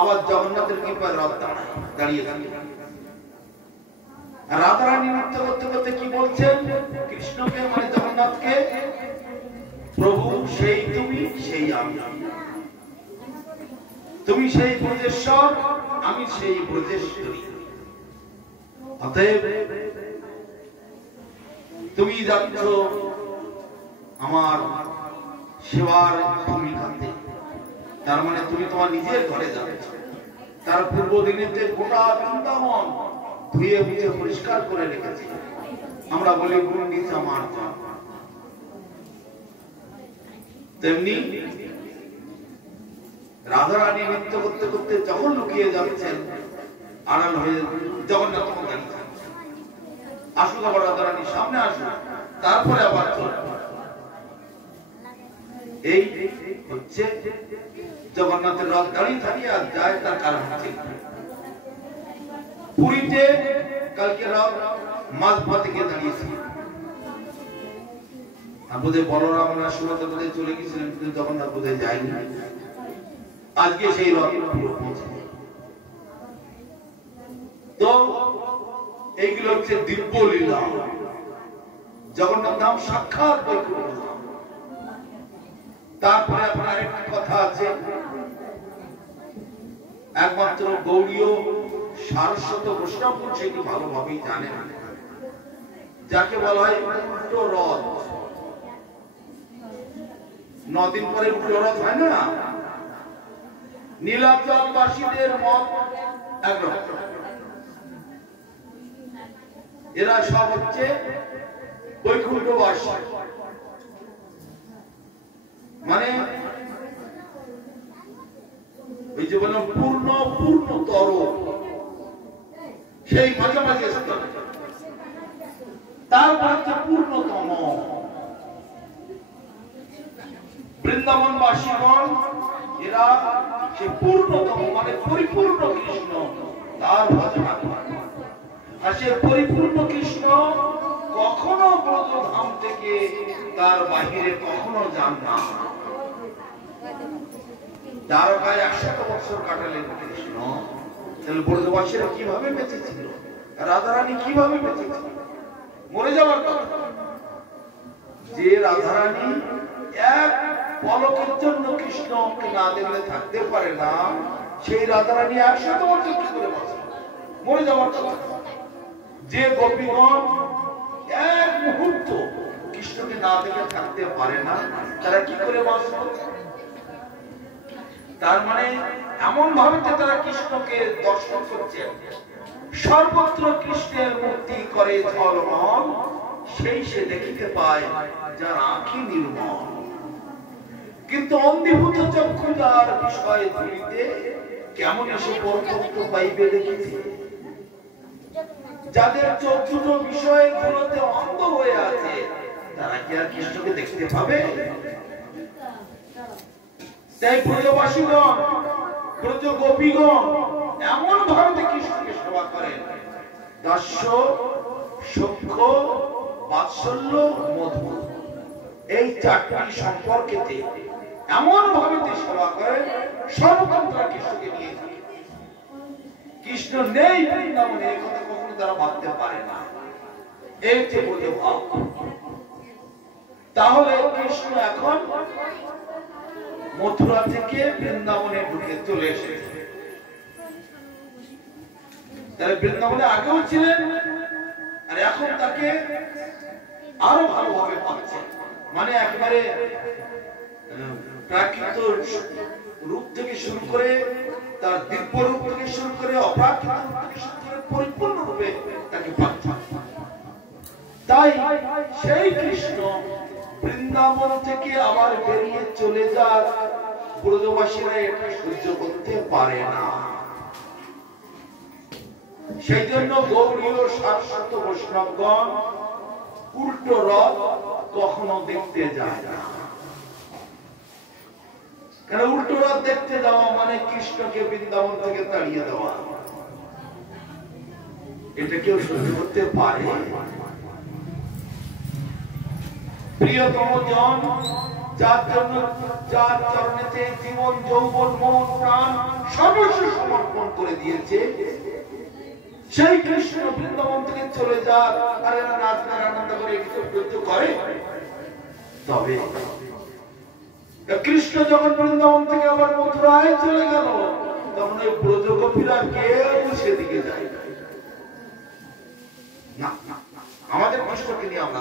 আবার জগন্নাথের কৃপায় রথ দাঁড়িয়ে থাকে। রাধারানী নৃত্য করতে করতে কি বলছেন কৃষ্ণকে, মানে জগন্নাথকে, প্রভু সেই তুমি, সেই আমি, তুমি সেই ব্রজেশ্বর, আমি সেই ব্রজেশ্বরী। অতএব তুমি যাচ্ছ আমার সেবার ভূমিকাতে, তার মানে তুমি তোমার নিজের ঘরে যাচ্ছ। তার পূর্ব দিনে যে গোটা বৃন্দাবন ধুয়ে মুছে পরিষ্কার করে রেখেছে, আমরা বলি গুন্ডিচা মার্জা, তেমনি রাধারানী নৃত্য করতে করতে যখন লুকিয়ে যাচ্ছেন আড়াল হয়ে জগন্নাথ আসুক, আবার রাধারানী সামনে আসুক, তারপরে আবার এই হচ্ছে জগন্নাথের রথ দাঁড়িয়ে থাকে আর যায়, তার কারণ হচ্ছে পুরীতে কালকে রথ মাঝপথে গিয়ে দাঁড়িয়েছিল। বোধহয় বলরামরা সুরতে বোধহয় চলে গেছিলেন, কিন্তু জগন্নাথ বোধহয় যায়নি। আজকে সেই রথ পৌঁছে। তো এইগুলো হচ্ছে দিব্য লীলা, জগন্নাথ ধাম সাক্ষাৎ বৈকুণ্ঠ ধাম। তারপরে আপনার একটা কথা আছে, একমাত্র গৌড়ীয় সারস্বত বৈষ্ণব সেটি ভালোভাবেই জানেন, যাকে বলা হয় উল্টো রথ। 9 দিন পরে উল্টো রথ হয় না? নীলাচলবাসীদের মত একরকম, এরা সব হচ্ছে বৈকুণ্ঠবাসী, মানে ওই যে বললাম পূর্ণতর সেই মাঝামাঝি স্তর, তারপর হচ্ছে পূর্ণতম। বৃন্দাবনবাসীগণ এরা সে পূর্ণতম, মানে পরিপূর্ণ কৃষ্ণ, তার মাঝামাঝি। আর সে পরিপূর্ণ কৃষ্ণ কখনো ব্রজধাম থেকে তার বাহিরে কখনো যান না। দ্বারকায় 100 বছর কাটালেন কৃষ্ণ, তাহলে ব্রজবাসীরা কিভাবে বেঁচে ছিল, রাধারানী কিভাবে বেঁচে ছিল? মরে যাওয়ার কথা। যে রাধারানী এক পলকের জন্য কৃষ্ণকে না দেখলে থাকতে পারে না, সেই রাধারানী 100 বছর কি করে বাঁচে? মরে যাওয়ার কথা। যে গোপীগণ এক মুহূর্ত কৃষ্ণকে না দেখে থাকতে পারে না, তারা কি করে বাঁচবে? তার মানে এমন ভাবে যে তারা কৃষ্ণকে দর্শন করছে, সর্বত্র কৃষ্ণের মূর্তি করে ঝলমল, সেই সে দেখিতে পায় যার আঁখি নির্মল। কিন্তু অন্ধীভূত চক্ষু যার বিষয় ধরিতে, কেমন এসে পরতত্ত্ব পাইবে দেখিতে। যাদের চোখ দুটো বিষয়ের গুলোতে অন্ধ হয়ে আছে, তারা কি আর কৃষ্ণকে দেখতে পাবে? তাই ব্রজবাসীগণ, ব্রজ গোপীগণ এমন ভাবে কৃষ্ণকে সেবা করেন, দাস্য, সখ্য, বাৎসল্য, মধু, এই 4টি সম্পর্কেতে এমন ভাবে সেবা করেন, সর্বক্ষণ তারা কৃষ্ণকে নিয়ে থাকে। কৃষ্ণ নেই বৃন্দাবনে, এই কথা কখনো তারা ভাবতে পারে না। এই যে বোঝে ভাব। তাহলে কৃষ্ণ এখন মথুরা থেকে বৃন্দাবনে ঢুকে চলে এসেছে। তাহলে বৃন্দাবনে আগেও ছিলেন, আর এখন তাকে আরো ভালোভাবে পাচ্ছে। মানে একবারে প্রাকৃত রূপ থেকে শুরু করে, তার দিব্য রূপ থেকে শুরু করে, অপ্রাকৃত রূপ থেকে শুরু করে পরিপূর্ণ রূপে তাকে পাচ্ছে। তাই সেই কৃষ্ণ বৃন্দাবন থেকে আবার বেরিয়ে চলে যায়, ব্রজবাসীরা এটা সহ্য করতে পারে না। সেই জন্য গৌড়ীয় শাশ্বত বৈষ্ণবগণ উল্টো রথ কখনো দেখতে যায় না। কারণ উল্টো রথ দেখতে যাওয়া মানে কৃষ্ণকে বৃন্দাবন থেকে তাড়িয়ে দেওয়া, এটা কেউ সহ্য করতে পারে? প্রিয়তম জন, যার জন্য যার চরণেতে জীবন যৌবন মন প্রাণ সর্বস্ব সমর্পণ করে দিয়েছে, সেই কৃষ্ণ বৃন্দাবন থেকে চলে যাক আর এরা নাচ গান আনন্দ করে কিছু করে। তবে কৃষ্ণ যখন বৃন্দাবন থেকে আবার মথুরায় চলে গেল, তখন ওই ব্রজগোপীরা কেউ সেদিকে যায় না। আমাদের কৃষ্ণকে নিয়ে আমরা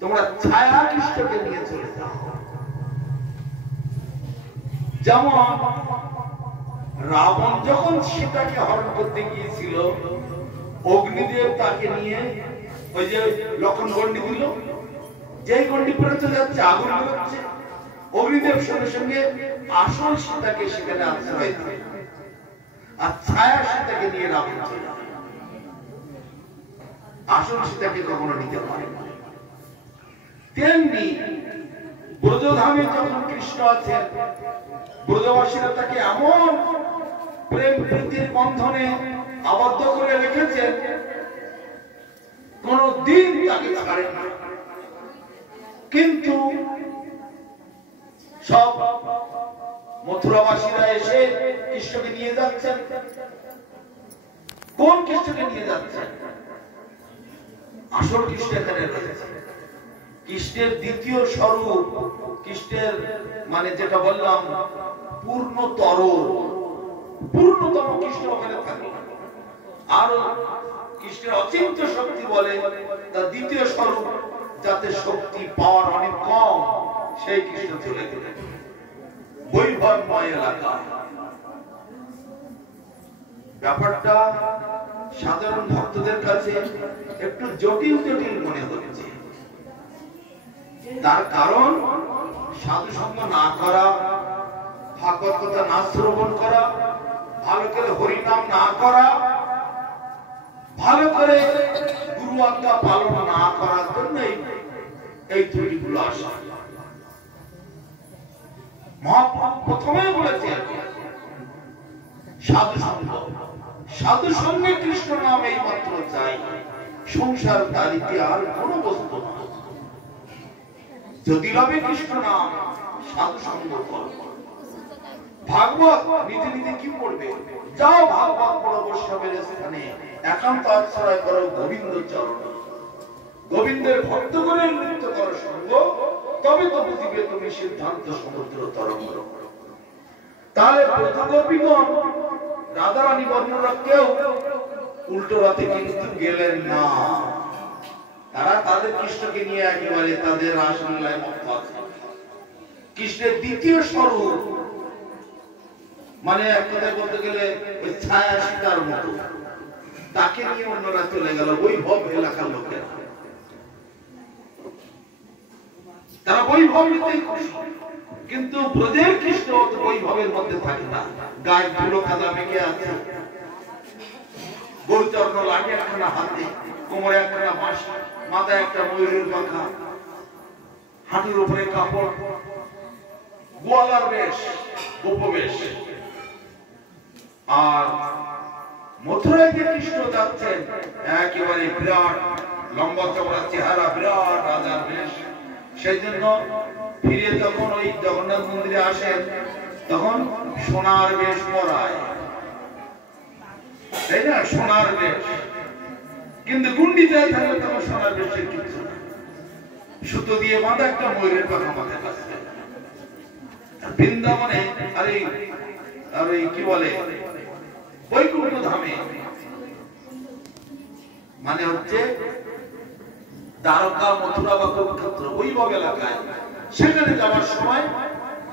তোমরা ছায়া কৃষ্ণকে নিয়ে চলে যাও। যেমন রাবণ যখন সীতাকে হরণ করতে গিয়েছিল, অগ্নিদেব তাকে নিয়ে ওই যে লক্ষণ গন্ডি দিল, যেই গন্ডি পরে চলে যাচ্ছে আগুন বেরোচ্ছে, অগ্নিদেব সঙ্গে সঙ্গে আসল সীতাকে সেখানে আশ্রয় দিল, আর ছায়া সীতাকে নিয়ে রাবণ চলে যায়। আসল সীতাকে কখনো নিতে পারে না। তেমনি ব্রজধামে যখন কৃষ্ণ আছেন, ব্রজবাসীরা তাকে এমন প্রেম প্রীতির বন্ধনে আবদ্ধ করে রেখেছেন, কোন দিন তাকে ছাড়েন না। কিন্তু সব মথুরাবাসীরা এসে কৃষ্ণকে নিয়ে যাচ্ছেন। কোন কৃষ্ণকে নিয়ে যাচ্ছেন? আসল কৃষ্ণ এখানে রয়েছে। কৃষ্ণের দ্বিতীয় স্বরূপ, কৃষ্ণের মানে যেটা বললাম পূর্ণতম কৃষ্ণ ওখানে থাকে। আর কৃষ্ণের অচিন্ত শক্তি বলে তার দ্বিতীয় স্বরূপ, যাতে শক্তি পাওয়ার অনেক কম, সেই কৃষ্ণ চলে গেলেন বৈভবময় এলাকায়। ব্যাপারটা সাধারণ ভক্তদের কাছে একটু জটিল জটিল মনে হচ্ছে। তার কারণ সাধু সঙ্গ না করা, ভাগবত কথা না শ্রবণ করা, ভালো করে হরিনাম না করা, ভালো করে গুরু আজ্ঞা পালন না করার জন্যই এই ত্রুটিগুলো আসে। মহাপ্রভু প্রথমে বলেছে সাধু সঙ্গ, সাধু সঙ্গে কৃষ্ণ নাম এই মাত্র চাই, সংসার তারিতে আর কোন বস্তু না। যদি লবে কৃষ্ণ নাম, সাধু সঙ্গ করো। ভাগবত নিজে নিজে কি পড়বে? যাও ভাগবত পড়ো বৈষ্ণবের স্থানে, একান্ত আশ্রয় করো গোবিন্দ চরণ, গোবিন্দের ভক্ত করে নৃত্য করো সঙ্গ, তবে তো বুঝিবে তুমি সিদ্ধান্ত সমুদ্র তরঙ্গ। তাহলে ব্রজগোপীগণ রাধারানী বর্ণনা কেউ উল্টো রাতে কিন্তু গেলেন না। তারা তাদের কৃষ্ণকে নিয়ে একেবারে তাদের রাসলীলায় মত্ত আছে। কৃষ্ণের দ্বিতীয় স্বরূপ মানে এক কথায় বলতে গেলে ওই ছায়া সীতার মতো, তাকে নিয়ে অন্যরা চলে গেল বৈভব এলাকার লোকেরা। তারা বৈভব নিতেই খুশি, কিন্তু ব্রজের কৃষ্ণ বৈভবের মধ্যে থাকে না। গায়ে ধুলো কাদা মেখে আছে, গরুচর্ণ লাগে একখানা হাতে, কোমরে একখানা বাঁশি, মাথায় একটা ময়ূরের পাখা, হাঁটুর উপরে কাপড়, গোয়ালার বেশ, উপবেশ। আর মথুরায় যে কৃষ্ণ যাচ্ছেন একেবারে বিরাট লম্বা চওড়া চেহারা, বিরাট রাজার বেশ। সেই জন্য ফিরে যখন ওই জগন্নাথ মন্দিরে আসেন, তখন সোনার বেশ পরায়, তাই না? সোনার বেশ। কিন্তু গুন্ডিচায় থাকলে তখন সোনার বেশের কিছু না, সুতো দিয়ে বাঁধা একটা ময়ূরের পাখা মাথায় আসছে। বৃন্দাবনে আর এই কি বলে বৈকুণ্ঠ ধামে, মানে হচ্ছে দ্বারকা, মথুরা বা কুরুক্ষেত্র বৈভব এলাকায়, সেখানে যাওয়ার সময়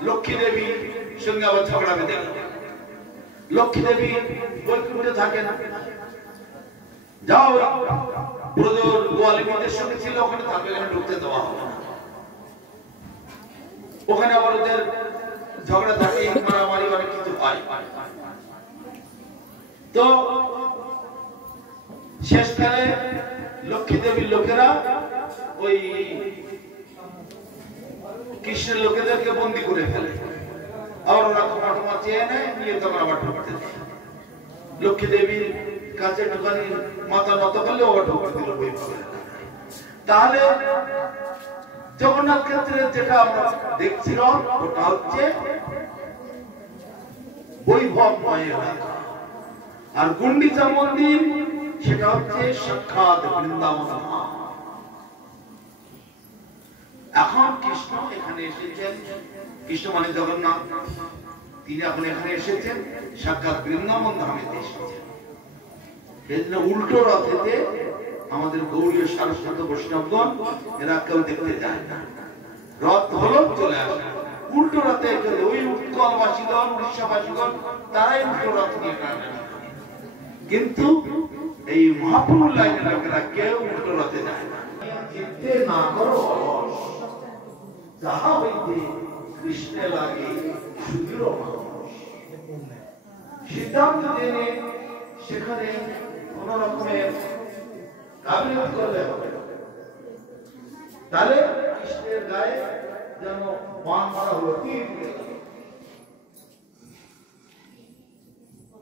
লক্ষ্মী দেবী সঙ্গে আবার ঝগড়া বেঁধে গেল। লক্ষ্মী দেবী বৈকুণ্ঠে থাকে না, যাও ব্রজর গোয়ালিনীদের সঙ্গে ছিল, ওখানে থাকবে, এখানে ঢুকতে দেওয়া হবে না। ওখানে আবার ওদের ঝগড়া থাকে, মারামারি অনেক কিছু হয়। তো শেষকালে লক্ষ্মী দেবীর লোকেরা ওই কৃষ্ণের লোকেদেরকে বন্দি করে ফেলে, আবার ওরা তোমার চেয়ে নেয়, নিয়ে তখন আবার ঢুকতে দেয়। লক্ষ্মী দেবীর কাছে ঢুকানি মাথা নত করলে আবার ঢুকতে দিল বৈভব। তাহলে জগন্নাথ ক্ষেত্রে যেটা আমরা দেখছিলাম ওটা হচ্ছে বৈভবময় এলাকা, আর গুন্ডিচা মন্দির সেটা হচ্ছে সাক্ষাৎ বৃন্দাবন ধাম। এখন কৃষ্ণ এখানে এসেছেন, কৃষ্ণ মানে জগন্নাথ, তিনি এখন এখানে এসেছেন সাক্ষাৎ বৃন্দাবন ধামে এসেছেন। সেজন্য উল্টো রথেতে আমাদের গৌড়ীয় সারস্বত বৈষ্ণবগণ এরা কেউ দেখতে যায় না, রথ হলো চলে আসে। উল্টো রথে ওই উৎকলবাসীগণ উড়িষ্যাবাসীগণ তারাই উল্টো রথ নিয়ে টানাটানি করে, কিন্তু এই মহাপ্রভুর লাইনের লোকেরা কেউ উল্টো রথে যায় না। চিত্তে না করো অলস, যাহা হইতে কৃষ্ণে লাগে সুদৃঢ় মানুষ। সিদ্ধান্ত জেনে সেখানে কোন রকমের গাফিলতি করলে হবে, তাহলে কৃষ্ণের গায়ে যেন বান মারা হলো, তীর দিয়ে গেল।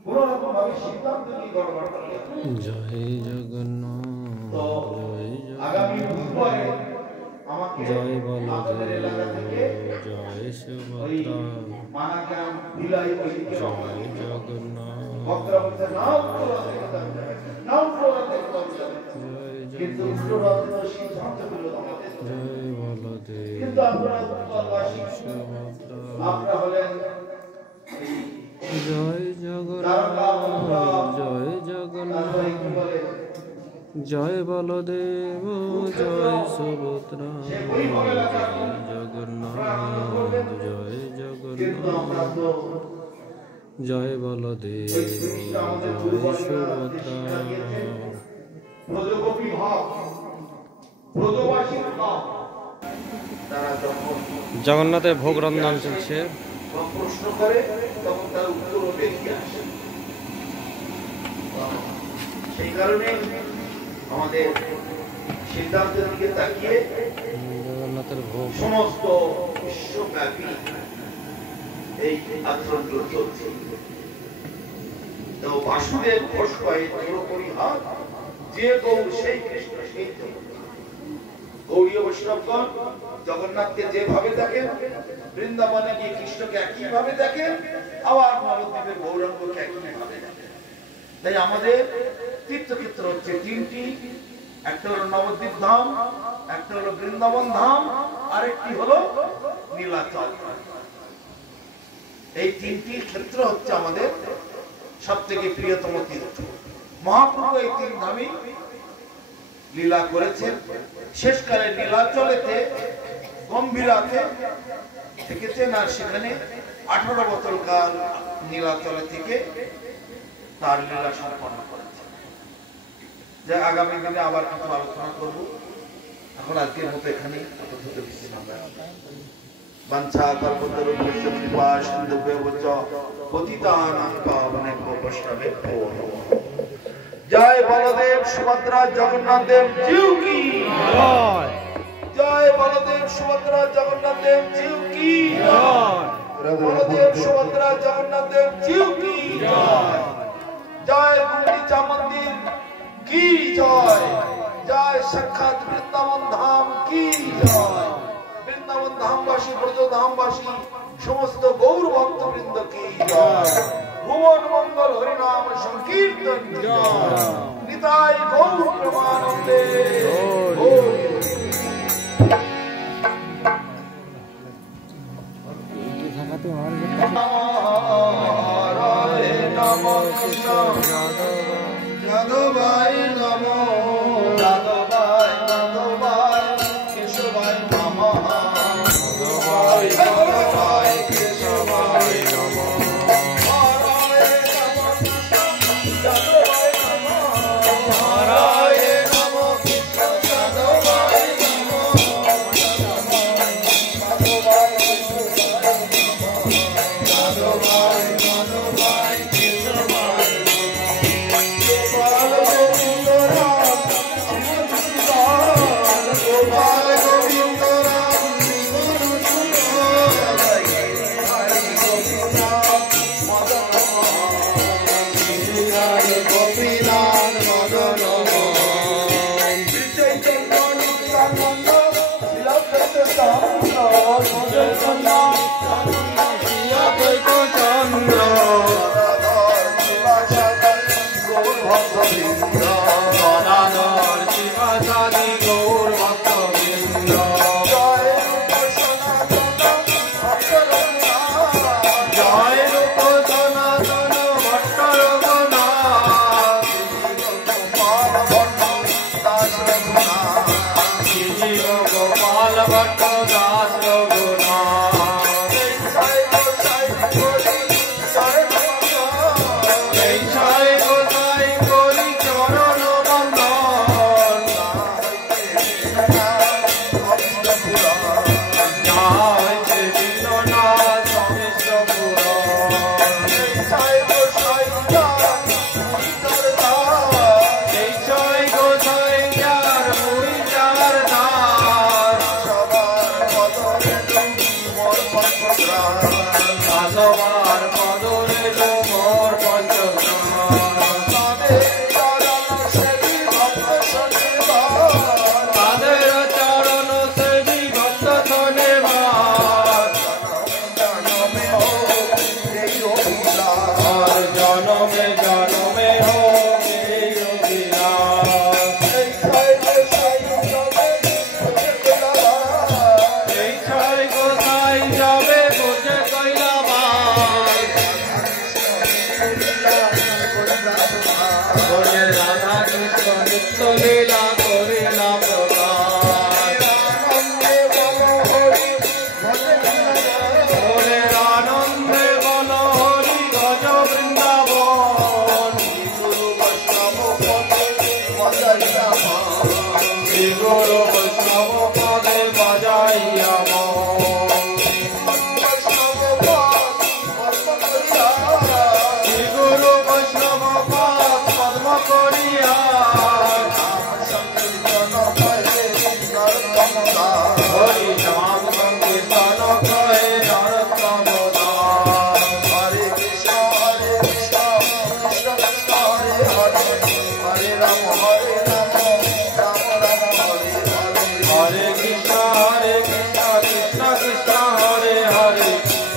কোন রকম ভাবে সিদ্ধান্ত নিয়ে গড়বড় করলে। জয় জগন্নাথ, আগামী বুধবারে আমাকে জয় বলদেব, এলাকা থেকে জয় সুভদ্রা, মানাগ্রাম ভিলাই জয় জগন্নাথ, ভক্তরা নাও প্রলাদে নাও প্রলাদে কিন্তু প্রলাদে তো সিদ্ধান্ত হলো আমাদের জয় বলদেব, কিন্তু আপনারা উৎকলবাসী সুভদ্রা, আপনারা হলেন জয় জগন্নাথ, জয় জগন্নাথ, জয় বলদেব, জয় সুভদ্রা, জয় জগন্নাথ, জয় জগন্নাথ, জয় বলদেব, জয় সুভদ্রা। ব্রজগোপী ভাব, ব্রজবাসীর ভাব, তারা যখন জগন্নাথের ভোগ রন্ধন চলছে। প্রশ্ন করে তখন তার উত্তরও বেরিয়ে আসে। সেই কারণে আমাদের সিদ্ধান্তের দিকে তাকিয়ে জগন্নাথের ভোগ সমস্ত বিশ্বব্যাপী এই আচরণগুলো চলছে। তো বাসুদেব ঘোষ কয়ে চিরকরি হাত, যে গৌর সেই কৃষ্ণ সেই জগন্নাথ। গৌড়ীয় বৈষ্ণবগণ জগন্নাথকে যেভাবে দেখেন, বৃন্দাবনে গিয়ে কৃষ্ণকে একইভাবে দেখেন, আবার নবদ্বীপের গৌরাঙ্গকে একইভাবে দেখেন। তাই আমাদের তীর্থক্ষেত্র হচ্ছে তিনটি, একটা হলো নবদ্বীপ ধাম, একটা হলো বৃন্দাবন ধাম, আরেকটি হলো নীলাচল। এই তিনটি ক্ষেত্র হচ্ছে আমাদের সব থেকে প্রিয়তম তীর্থ। মহাপ্রভু এই তিন ধামে লীলা করেছেন। শেষকালে নীলাচলেতে গম্ভীরাতে থেকেছেন, আর সেখানে 18 বছর কাল নীলাচলে থেকে তার লীলা সম্পন্ন করেছেন। যা আগামী দিনে আবার কিছু আলোচনা করব। এখন আজকের মতো এখানে বিশ্রাম রাখবো। বাঞ্ছা কল্পতরুভ্যশ্চ কৃপা সিন্ধুভ্যেব চ পতিতানাং পাবনেভ্যো বৈষ্ণবেভ্যো নমঃ। জয় বলদেব সুভদ্রা জগন্নাথ দেব জিউ কি জয়, জয় বলদেব সুভদ্রা জগন্নাথ দেব জিউ কি জয়, বলদেব সুভদ্রা জগন্নাথ দেব জিউ কি জয়, জয় গুন্ডিচা মন্দির কি জয়, জয় সাক্ষাৎ বৃন্দাবন ধাম কি জয়, বৃন্দাবন ধামবাসী ব্রজ ধামবাসী সমস্ত গৌর ভক্তবৃন্দ কি জয়, ভুবন মঙ্গল হরিনাম সংকীর্তন জয়, নিতাই গৌর প্রেমানন্দে হরে নম কৃষ্ণ যাদবায় নম, যাদবায় যাদবায় কেশবায় নমঃ, যাদবায় যাদবায় কেশবায় নমঃ, হরে নম কৃষ্ণ যাদবায় নমঃ, হরে নম কৃষ্ণ যাদবায় নমঃ, যাদবায় যাদবায় কেশবায় নমঃ। জনমে জনমে হোক এই অভিলাষ। এই ছয় গোসাই যাবে বোঝে কৈলাবাস। বনে রাধা কৃষ্ণ নিত্য লীলা করিলা প্রকাশ। বনের আনন্দে বল হরি গজ বৃন্দাবন। শ্রী গুরু বৈষ্ণব পদে বাজাইয়া মন। শ্রী গুরু বৈষ্ণব পদ পদ্ম করিয়া হরি নাম সংকীর্তন কহে নরোত্তম দাস। হরে কৃষ্ণ কৃষ্ণ কৃষ্ণ হরে হরে হরে রাম রাম রাম হরে হরে। হরে কৃষ্ণ কৃষ্ণ কৃষ্ণ হরে হরে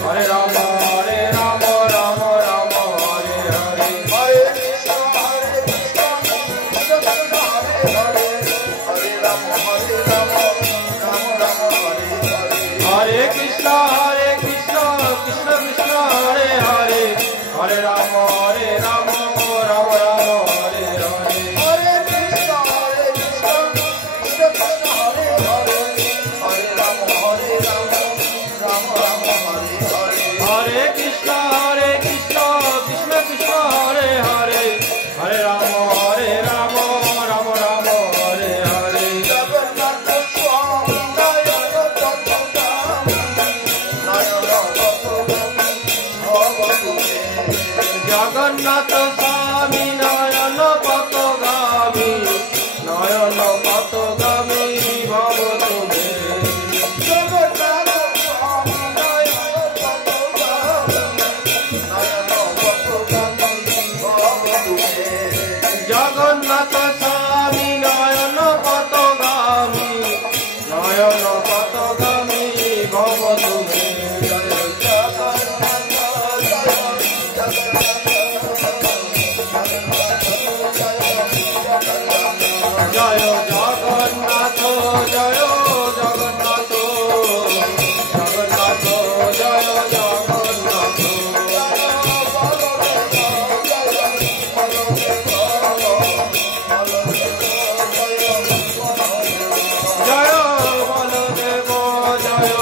হরে রাম রাম রাম হরে হরে। হরে কৃষ্ণ কৃষ্ণ কৃষ্ণ হরে হরে হরে রাম রাম রাম হরে হরে। হরে কৃষ্ণ কৃষ্ণ কৃষ্ণ হরে হরে হরে রাম রাম রাম হরে হরে। হরে কৃষ্ণ কৃষ্ণ কৃষ্ণ হরে হরে হরে রাম রাম রাম হরে হরে। হরে কৃষ্ণ কৃষ্ণ কৃষ্ণ হরে হরে হরে রাম রাম রাম হরে হরে। জগন্নাথ স্বামী নয়ন পথগামী নয়ন পথগামী ভবতুমে। জগন্নাথ স্বামী নয়ন পথগামী নয়ন পথগামী ভব তুমে। জগন্নাথ স্বামী নয়ন পথগামী নয়ন পথগামী ভবতুমে। জগন্নাথ স্বামী নয়ন পথগামী নয়ন পথগামী ভব তুমে। জয় জগন্নাথ জয় জগন্নাথ জগন্নাথ জয় জগন্নাথ। জয় বলদেব জয়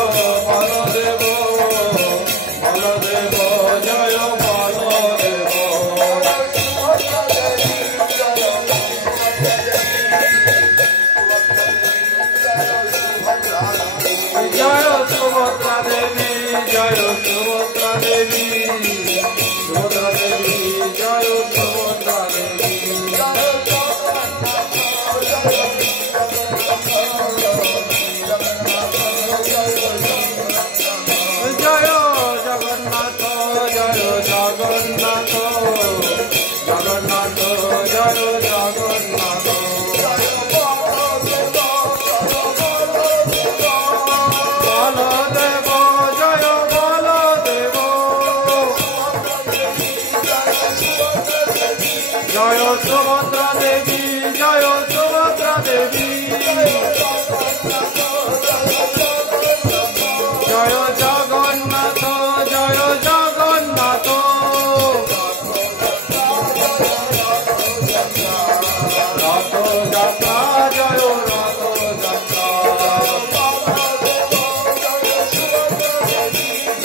বলদেব বলদেব জয় বলদেব। জয় সুভদ্রা দেবী জয় সুভদ্রা দেবী সুভদ্রা দেবী জয় সুভদ্রা দেবী। জয় জগন্নাথ জয় জগন্নাথ জগন্নাথ জয় জগন্নাথ। বলদেব জয় বলদেব জয় সুভদ্রা দেবী জয় সুভদ্রা দেবী। জয় জগন্নাথ জয় জগন্নাথ। রথ যাত্রা জয় রথ যাত্রা।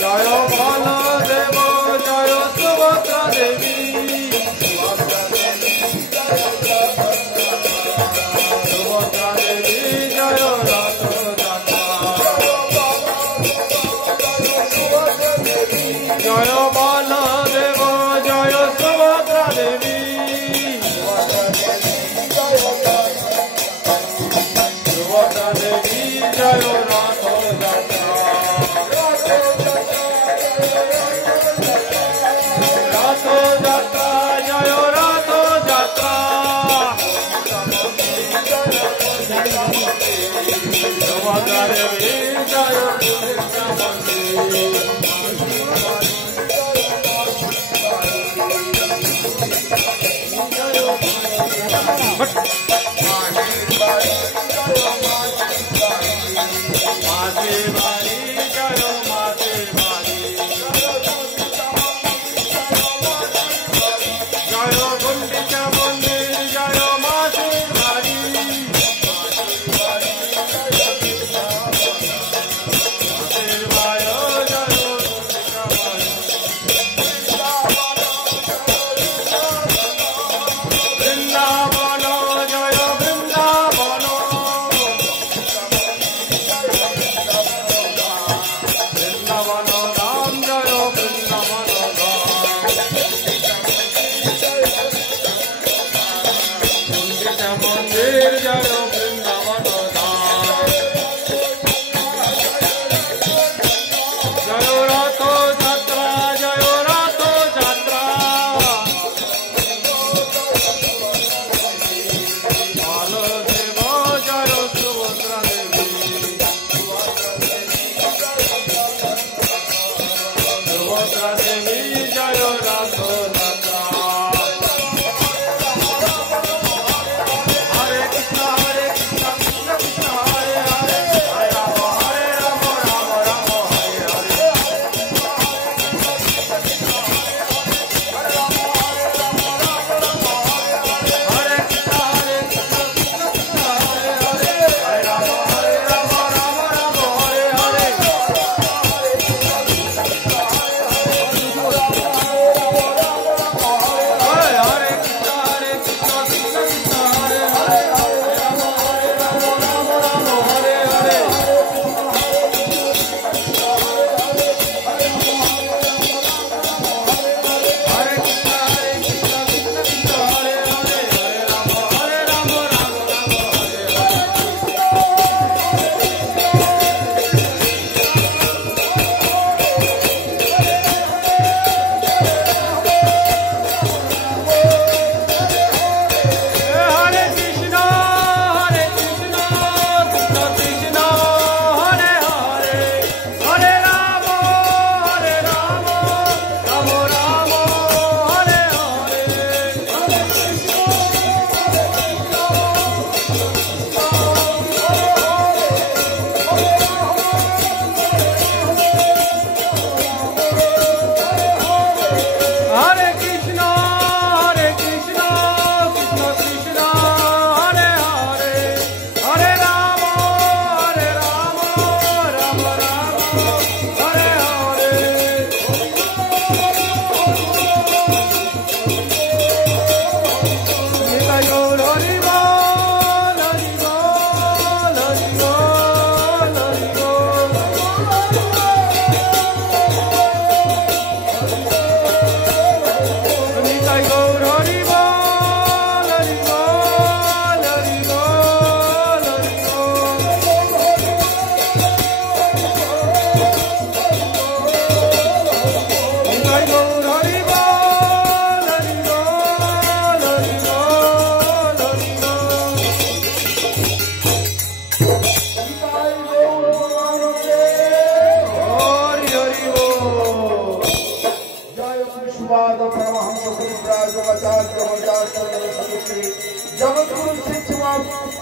জয় বলদেব জয় সুভদ্রা দেবী। সুভদ্রা দেবী জয় রথ যাত্রা। জয় বলদেব জয় সুভদ্রা দেবী। সুভদ্রা দেবী জয় রথ যাত্রা। রথ যাত্রা জয় রথ যাত্রা। সুভদ্রা দেবী জয় কৃষ্ণ মন্দির। जगतगुरु शिक्षमा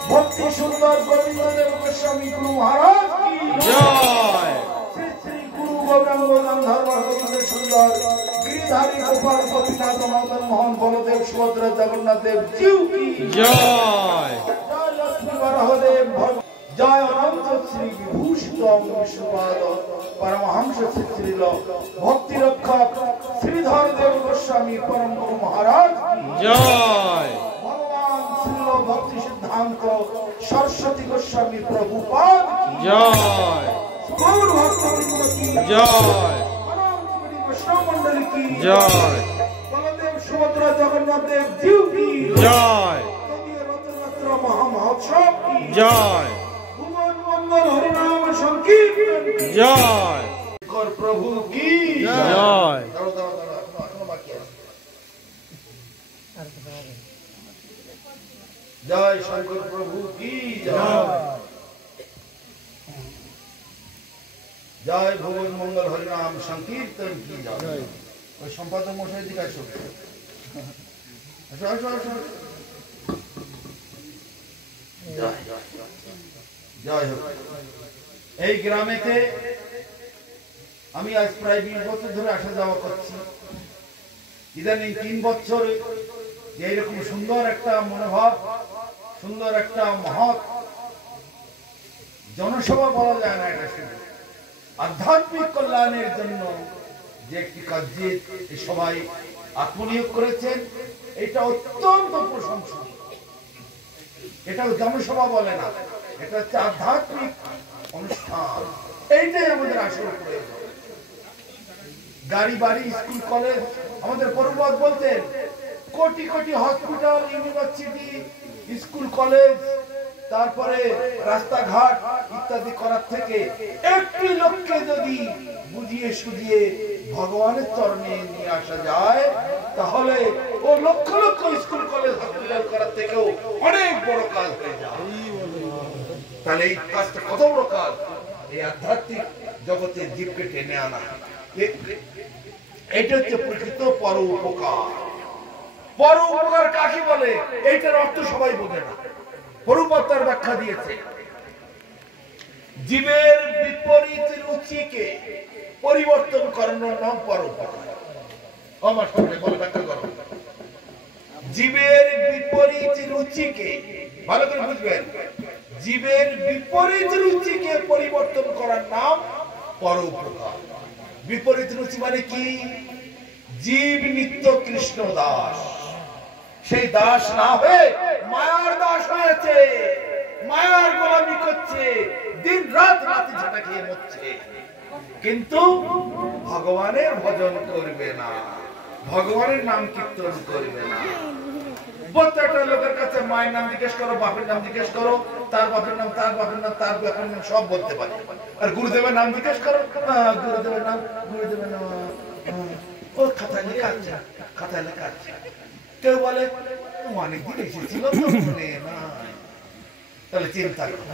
भक्ति सुंदर गोविंद देव गोस्वामी गुरु महाराज की जय। श्री श्री गुरु गौरांग गंधर्व गोविंद सुंदर गिरिधारी गोपाल गोपीनाथ मदन मोहन बलदेव सुभद्रा जगन्नाथ देव जीव की जय। जय लक्ष्मी वरहदेव जय अनंत श्री विभूषित विष्णुपाद परमहंस श्री भक्ति रक्षक श्रीधर देव गोस्वामी परम गुरु महाराज की जय। भगवान श्रील भक्ति सिद्धांत सरस्वती गोस्वामी प्रभुपाद की जय। गौर भक्तवृंद की जय। अनंत वैष्णव मंडली की जय। बलदेव सुभद्रा जगन्नाथ देव जीव की जय। रत्न महामहोत्सव की जय। भुवन मंगल हरिनाम संकीर्तन की जय। कर प्रभु की जय। जय शंकर प्रभु की जय। जय भुवन मंगल हरिनाम संकीर्तन की जय। संपादक मशाई दिखाई জয় হোক। এই গ্রামেতে আমি আজ প্রায় 20 বছর ধরে আসা যাওয়া করছি। ইদানিং 3 বছর যে এরকম সুন্দর একটা মনোভাব, সুন্দর একটা মহৎ জনসভা বলা যায় না, এটা শুধু আধ্যাত্মিক কল্যাণের জন্য যে একটি কার্যে সবাই আত্মনিয়োগ করেছেন, এটা অত্যন্ত প্রশংসনীয়। এটা জনসভা বলে না, এটা হচ্ছে আধ্যাত্মিক অনুষ্ঠান। এইটাই আমাদের আসল প্রয়োজন। গাড়ি বাড়ি স্কুল কলেজ, আমাদের পূর্বজ বলতেন crore crore hospital, university, school college, তারপরে রাস্তাঘাট ইত্যাদি করার থেকে একটি লোককে যদি বুঝিয়ে সুঝিয়ে ভগবানের চরণে নিয়ে আসা যায়, তাহলে ও lakh lakh school college hospital করার থেকেও অনেক বড় কাজ হয়ে যায়। তাহলে এই কাজটা কত বড় কাজ! এই আধ্যাত্মিক জগতের জীবকে টেনে আনা, এটা হচ্ছে প্রকৃত পর উপকার। পর উপকার কাকে বলে, এইটার অর্থ সবাই বোঝে না। প্রভুপাদ তার ব্যাখ্যা দিয়েছে, জীবের বিপরীত রুচিকে পরিবর্তন করানোর নাম পর উপকার। আমার সামনে বলে ব্যাখ্যা করো। জীবের বিপরীত রুচিকে, ভালো করে বুঝবেন, জীবের বিপরীত রুচিকে পরিবর্তন করার নাম পর উপকার। বিপরীত রুচি মানে কি? জীব নিত্য কৃষ্ণ দাস, সেই দাস না হয়ে মায়ার দাস হয়েছে, মায়ার গোলামি করছে, দিন রাত রাতে ঝাঁটা খেয়ে মরছে, কিন্তু ভগবানের ভজন করবে না, ভগবানের নাম কীর্তন করবে না। প্রত্যেকটা লোকের কাছে মায়ের নাম জিজ্ঞেস করো, বাপের নাম জিজ্ঞেস করো, তার বাপের নাম, তার বাপের নাম, তার বাপের নাম সব বলতে পারে। আর গুরুদেবের নাম জিজ্ঞেস করো, গুরুদেবের নাম, গুরুদেবের নাম ও খাতায় লেখা আছে, খাতায় লেখা আছে। কেউ বলে অনেকদিন এসেছিল তো মনে নাই, তাহলে চিন্তা করো।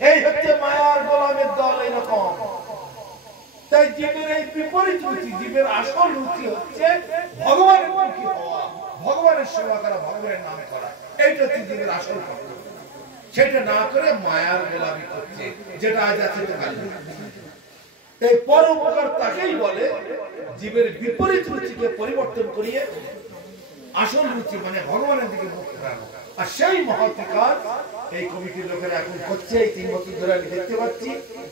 এই হচ্ছে মায়ার গোলামের দল, এইরকম। তাই জীবের এই বিপরীত রুচি, জীবের আসল রুচি হচ্ছে ভগবানের মুখী হওয়া, ভগবানের সেবা করা, ভগবানের নাম করা। এইটা হচ্ছে জীবের আসল কর্তব্য। সেটা না করে মায়ার গোলামি করছে, যেটা আজ আছে তো কাল নেই। এই পর উপকার তাকেই বলে জীবের বিপরীত রুচিকে পরিবর্তন করিয়ে আসল রুচি মানে ভগবানের দিকে মুখ ফেরানো। আর সেই মহৎ কাজ এই কমিটির লোকেরা এখন করছে। এই 3 বছর ধরে আমি দেখতে পাচ্ছি,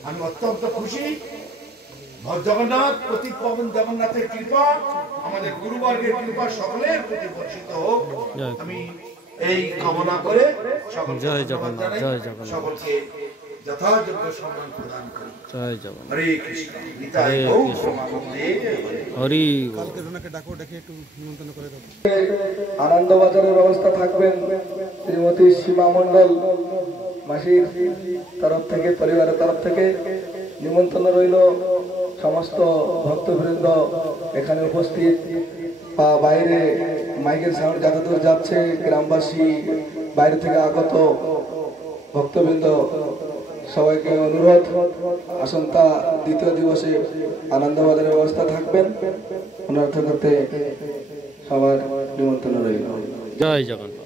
আমি অত্যন্ত খুশি। জগন্নাথ, পতিত পাবন জগন্নাথের কৃপা, আমাদের গুরুবর্গের কৃপা সকলের প্রতি বর্ষিত হোক, আমি এই কামনা করে সকলকে ধন্যবাদ জানাই, সকলকে যথাযোগ্য সম্মান প্রদান করি। জয় জগন্নাথ। হরে কৃষ্ণ। নিতাই গৌর প্রেমানন্দে হরি। আনন্দবাজারের ব্যবস্থা থাকবেন শ্রীমতী সীমা মণ্ডল মাসির তরফ থেকে, পরিবারের তরফ থেকে নিমন্ত্রণ রইল। সমস্ত ভক্তবৃন্দ এখানে উপস্থিত, বা বাইরে মাইকের সাউন্ড যতদূর যাচ্ছে, গ্রামবাসী, বাইরে থেকে আগত ভক্তবৃন্দ, সবাইকে অনুরোধ, আসন্তা দ্বিতীয় দিবসে আনন্দবাজারের ব্যবস্থা থাকবেন, অনুরোধ করতে সবার নিমন্ত্রণ রইল। জয় জগন্নাথ।